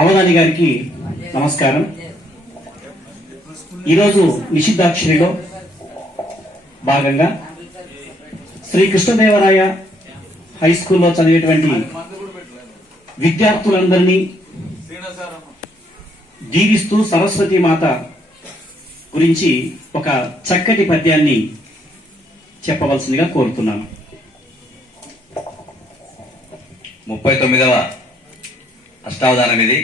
అవధాని గారికి నమస్కారం. ఈరోజు నిషిద్ధాక్షరిలో భాగంగా శ్రీ కృష్ణదేవరాయ హై స్కూల్లో చదివేటువంటి విద్యార్థులందరినీ దీవిస్తూ సరస్వతి మాత గురించి ఒక చక్కటి పద్యాన్ని చెప్పవలసిందిగా కోరుతున్నాను. 39వ అష్టావధానం ఇది.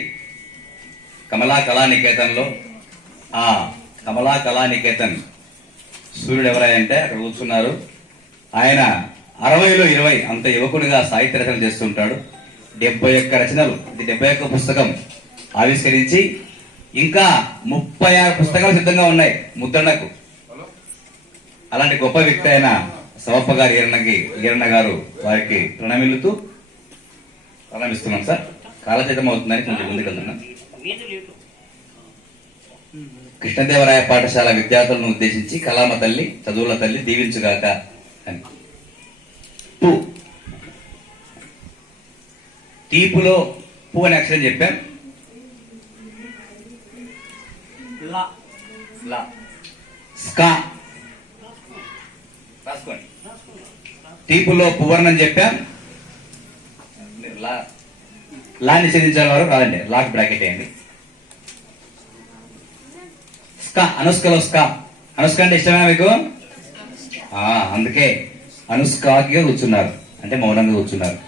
కమలా కళానికేతన్లో ఆ కమలా కళానికేతన్ సూర్యుడు ఎవరంటే అక్కడ కూర్చున్నారు. ఆయన 60లో 20 అంత యువకుడిగా సాహిత్య రచన చేస్తుంటాడు. 71 రచనలు, ఇది 71 పుస్తకం ఆవిష్కరించి ఇంకా 36 పుస్తకాలు సిద్ధంగా ఉన్నాయి ముద్రణకు. అలాంటి గొప్ప వ్యక్తి అయిన సవప్ప గారు ఈరన్న గారు వారికి ప్రణమిల్లుతూ ప్రారంభిస్తున్నాం. సార్ కాలచేతం అవుతుందని కొంచెం ముందుకెళ్తున్నాం. కృష్ణదేవరాయ పాఠశాల విద్యార్థులను ఉద్దేశించి కళామ తల్లి, చదువుల తల్లి దీవించుగాక అని. తీపులో పూ అనే అక్షరం చెప్పాం. రాసుకోండి. తీపులో పువర్ణం చెప్పాం. లా నిషేధించిన వారు కాదండి, లాక్ బ్రాకెట్ వేయండి. స్కా, అనుష్కలో స్కా. అనుష్క అంటే ఇష్టమేనా మీకు? అందుకే అనుష్కాగా కూర్చున్నారు, అంటే మౌనంగా కూర్చున్నారు.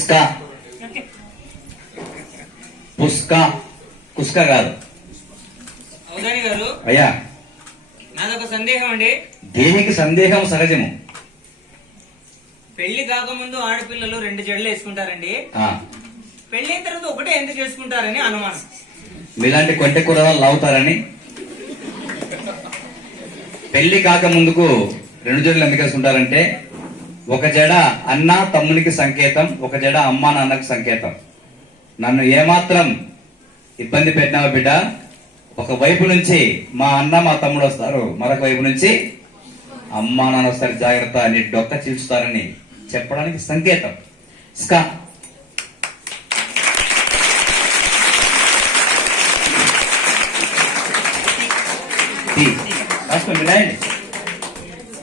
స్కా, పుస్కా, కుస్కా కాదు. అయ్యా నాదొక సందేహం అండి. దేనికి సందేహం? సహజము. పెళ్లి కాకముందు ఆడపిల్లలు 2 జడలు వేసుకుంటారండి. పెళ్లి తర్వాత ఒకటే ఎందుకు వేసుకుంటారని అనుమానం. మీలాంటి కొంటె కూరలు లావుతారని. పెళ్లి కాకముందుకు 2 జడలు ఎందుకు వేసుకుంటారంటే, ఒక జడ అన్న తమ్మునికి సంకేతం, ఒక జడ అమ్మ నాన్నకు సంకేతం. నన్ను ఏమాత్రం ఇబ్బంది పెట్టినావా బిడ్డ, ఒక వైపు నుంచి మా అన్న మా తమ్ముడు వస్తారు, మరొక వైపు నుంచి అమ్మ నాన్న వస్తారు, జాగ్రత్త అని డొక్క చీల్చుతారని చెప్పడానికి సంకేతం. స్కా.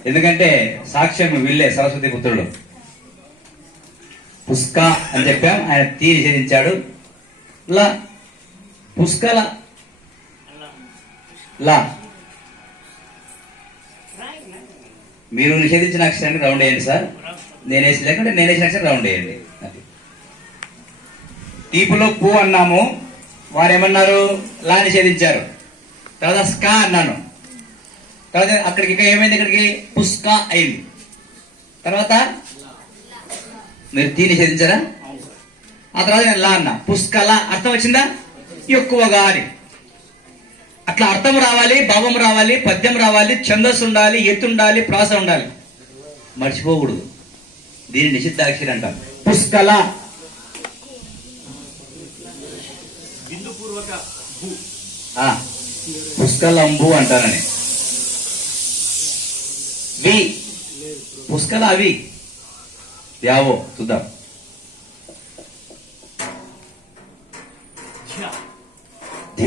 ఎందుకంటే సాక్ష్యం వీళ్ళే, సరస్వతి పుత్రుడు. పుస్కా అని చెప్పాం, ఆయన తీ నిషేధించాడు. లా, పుష్కల లా. మీరు నిషేధించిన అక్షరాన్ని రౌండ్ వేయండి సార్. నేనేసి లేకుంటే నేనేసిన అక్షరం రౌండ్ వేయండి. తీపులో పూ అన్నాము, వారేమన్నారు? లా నిషేధించారు. తర్వాత స్కా అన్నాను. తర్వాత అక్కడికి ఇంకా ఏమైంది? ఇక్కడికి పుస్కా అయింది. తర్వాత మీరు తీ నిషేధించారా? ఆ తర్వాత నేను లా అన్నా. పుష్కల అర్థం వచ్చిందా? ఎక్కువగా అని. అట్లా అర్థం రావాలి, భావం రావాలి, పద్యం రావాలి, ఛందస్సు ఉండాలి, ఎత్తు ఉండాలి, ప్రాస ఉండాలి. మర్చిపోకూడదు. దీన్ని నిషిద్ధాక్షరి అంటారు. పుష్కల పుష్కలంబు అంటారని. వి పుష్కల అవి యావో చూద్దాం.